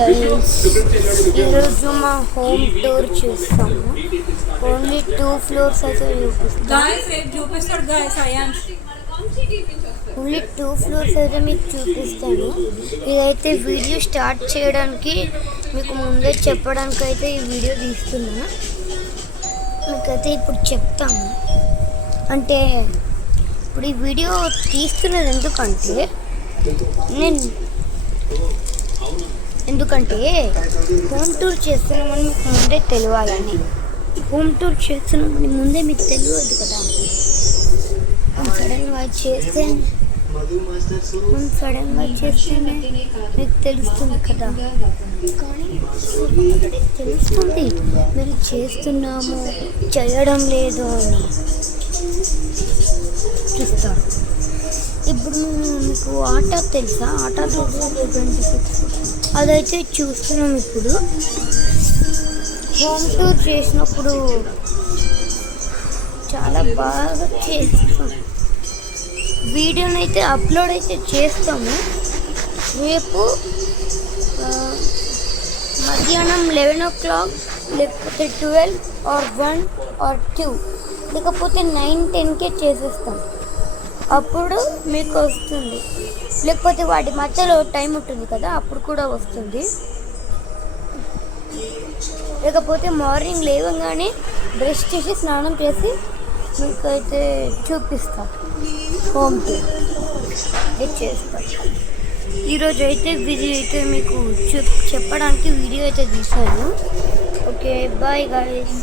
Guys, ఈరోజు మా home tour చూస్తాము. ఓన్లీ 2 ఫ్లోర్స్ అయితే ఓన్లీ 2 ఫ్లోర్స్ అయితే మీకు చూపిస్తాను. ఇదైతే వీడియో స్టార్ట్ చేయడానికి మీకు ముందే చెప్పడానికి అయితే ఈ వీడియో తీస్తున్నాను. మీకైతే ఇప్పుడు చెప్తాము. అంటే ఇప్పుడు ఈ వీడియో తీస్తున్నది ఎందుకంటే హోమ్ టూర్ చేస్తున్నామని మీకు ముందే తెలియాలని. హోమ్ టూర్ చేస్తున్నామని ముందే మీకు తెలియదు కదా. సడన్గా చేస్తేనే మీకు తెలుస్తుంది కదా. కానీ తెలుస్తుంది మీరు చేస్తున్నాము చేయడం లేదు అని చూస్తారు. ఇప్పుడు మీకు ఆట తెలుసా? ఆట 2026 అదైతే చూస్తున్నాం. ఇప్పుడు హోమ్ టూర్ చేసినప్పుడు చాలా బాగా చేస్తాం. వీడియోని అయితే అప్లోడ్ అయితే చేస్తాము. రేపు మధ్యాహ్నం 11 o'clock, లేకపోతే 12 or 1 or 2, లేకపోతే 9-10కే చేసేస్తాం. అప్పుడు మీకు వస్తుంది. లేకపోతే వాటి మధ్యలో టైం ఉంటుంది కదా, అప్పుడు కూడా వస్తుంది. లేకపోతే మార్నింగ్ లేవగానే బ్రష్ చేసి స్నానం చేసి మీకు అయితే చూపిస్తాం. హోమ్ టూర్ చేస్తాం. ఈరోజు అయితే వీడియో అయితే మీకు చెప్పడానికి వీడియో అయితే తీసాను. Okay, bye guys.